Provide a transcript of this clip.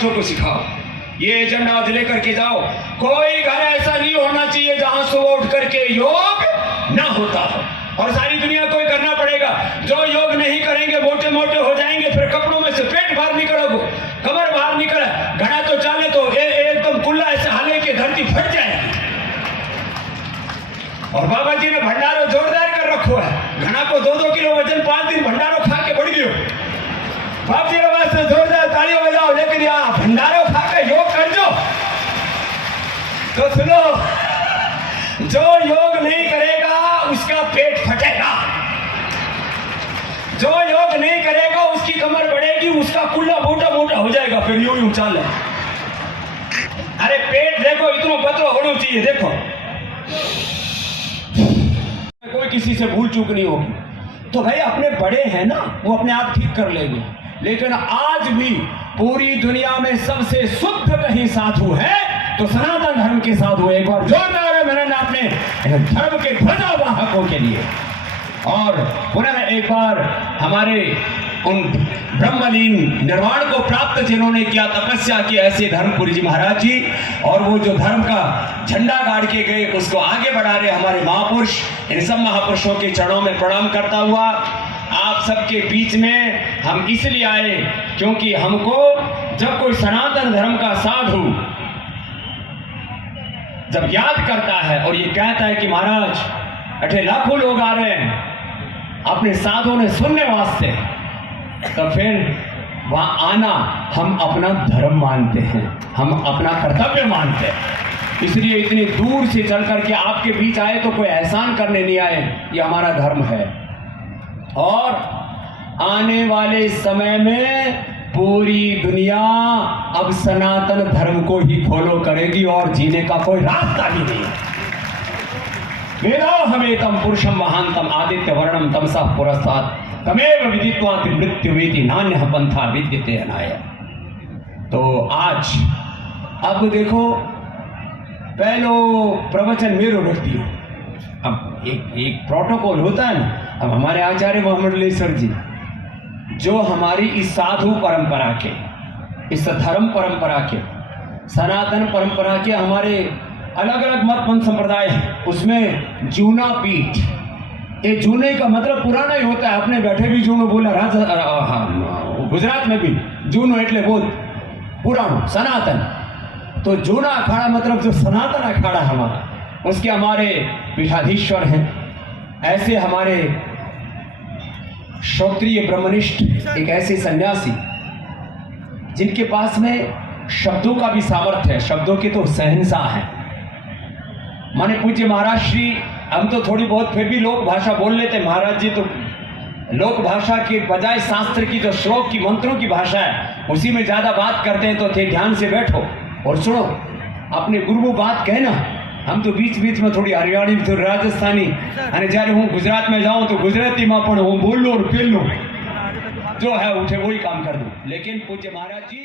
बच्चों को सिखाओ, ये एजेंडा आज लेकर के जाओ। कोई घर ऐसा नहीं होना चाहिए जहां सुबह उठ करके योग ना होता हो, और सारी दुनिया को करना पड़ेगा। जो योग नहीं करेंगे मोटे मोटे हो जाएंगे, फिर कपड़ों में से पेट बाहर निकलोगे, कमर बाहर निकल, घड़ा तो चाले तो एकदम कुल्ला ऐसे हाले के धरती फट जाएगी। और बाबा जी ने भंडारो जोरदार कर रखो है, घना को 2-2 किलो वजन 5 दिन भंडारो खा के बढ़ गयो। बाप जी वास्ते जोरदार तालियां बजाओ, लेकिन यहाँ भंडारो खा के योग कर दो। तो सुनो, जो योग नहीं करेगा उसका पेट फटेगा, जो योग नहीं करेगा उसकी कमर बढ़ेगी, उसका कुल्ला मोटा मोटा हो जाएगा, फिर यूं यूं चाल। अरे पेट देखो इतना पतला होना चाहिए, देखो कोई किसी से भूल चूक नहीं होगी। तो भाई अपने बड़े हैं ना, वो अपने आप ठीक कर लेंगे। लेकिन आज भी पूरी दुनिया में सबसे शुद्ध कहीं साधु है तो सनातन धर्म के साधु। एक बार जोरदार है मैंने अपने धर्म के ध्वजावाहकों के लिए। और पुनः एक बार हमारे उन ब्रह्मलीन निर्वाण को प्राप्त जिन्होंने किया, तपस्या की, ऐसे धर्मपुरी जी महाराज जी, और वो जो धर्म का झंडा गाड़ के गए उसको आगे बढ़ा रहे हमारे महापुरुष, इन सब महापुरुषों के चरणों में प्रणाम करता हुआ आप सबके बीच में हम इसलिए आए क्योंकि हमको जब कोई सनातन धर्म का साधु जब याद करता है और ये कहता है कि महाराज अठे लाखों लोग आ रहे हैं अपने साधुओं ने सुनने वास्ते, तो फिर वहां आना हम अपना धर्म मानते हैं, हम अपना कर्तव्य मानते हैं। इसलिए इतनी दूर से चल करके आपके बीच आए तो कोई एहसान करने नहीं आए, ये हमारा धर्म है। और आने वाले समय में पूरी दुनिया अब सनातन धर्म को ही फॉलो करेगी और जीने का कोई रास्ता ही नहीं है। वेदाहमेतम पुरुषम महांतम आदित्य वर्णम तमसा पुरस्तात् तमेव विदित्वा मृत्युवेति नान्यः पंथा विद्यते अनाय। तो आज अब देखो, पहलो प्रवचन मेरो रखती हो, अब एक प्रोटोकॉल होता है ना। अब हमारे आचार्य मोहम्मद लेसर जी जो हमारी इस साधु परंपरा के, इस धर्म परंपरा के, सनातन परंपरा के हमारे अलग अलग मत पंथ संप्रदाय है, उसमें जूना पीठ, ये जूने का मतलब पुराना ही होता है। अपने बैठे भी जूनो बोला, गुजरात में भी जूनो एटले बहुत पुरानो सनातन। तो जूना अखाड़ा मतलब जो सनातन अखाड़ा हमारा, उसके हमारे पीठाधीश्वर हैं। ऐसे हमारे क्षत्रिय ब्रह्मनिष्ठ एक ऐसे सन्यासी जिनके पास में शब्दों का भी सामर्थ्य है, शब्दों के तो शहंशाह हैं। माने पूज्य महाराज श्री, हम तो थोड़ी बहुत फिर भी लोक भाषा बोल लेते, महाराज जी तो लोक भाषा के बजाय शास्त्र की जो श्लोक की मंत्रों की भाषा है उसी में ज्यादा बात करते हैं। तो थे ध्यान से बैठो और सुनो, अपने गुरु बात कहना। हम तो बीच बीच में थोड़ी हरियाणी, थोड़ी राजस्थानी, અને જ્યારે હું ગુજરાત में जाऊं तो गुजरातीમાં પણ હું બોલું और પેલું जो है उठे वही काम कर दूं। लेकिन पूज्य महाराज जी